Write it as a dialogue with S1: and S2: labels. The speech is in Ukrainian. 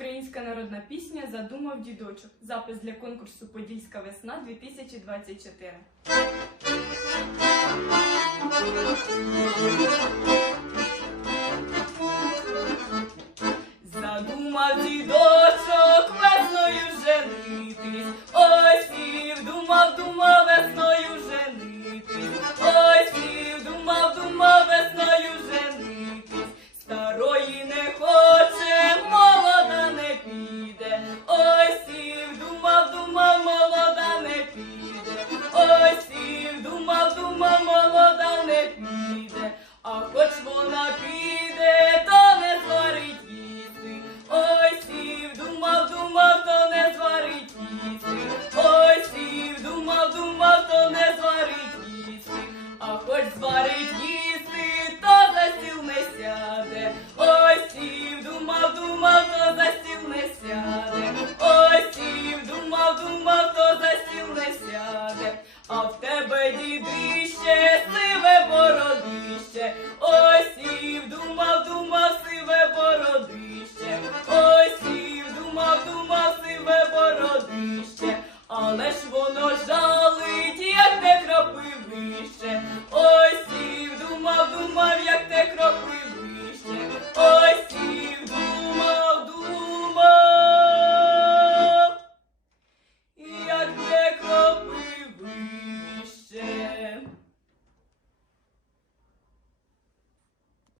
S1: Українська народна пісня Задумав дідочок. Запис для конкурсу Подільська весна 2024. зварить їсти, то за стіл не сяде. Осів думав, думав, то за стіл не сяде. Осів думав, думав, то за стіл не сяде. А в тебе дідище, сиве бородище. Осів думав, думав, сиве бородище. Осів думав, думав, сиве бородище. Але ж воно жало.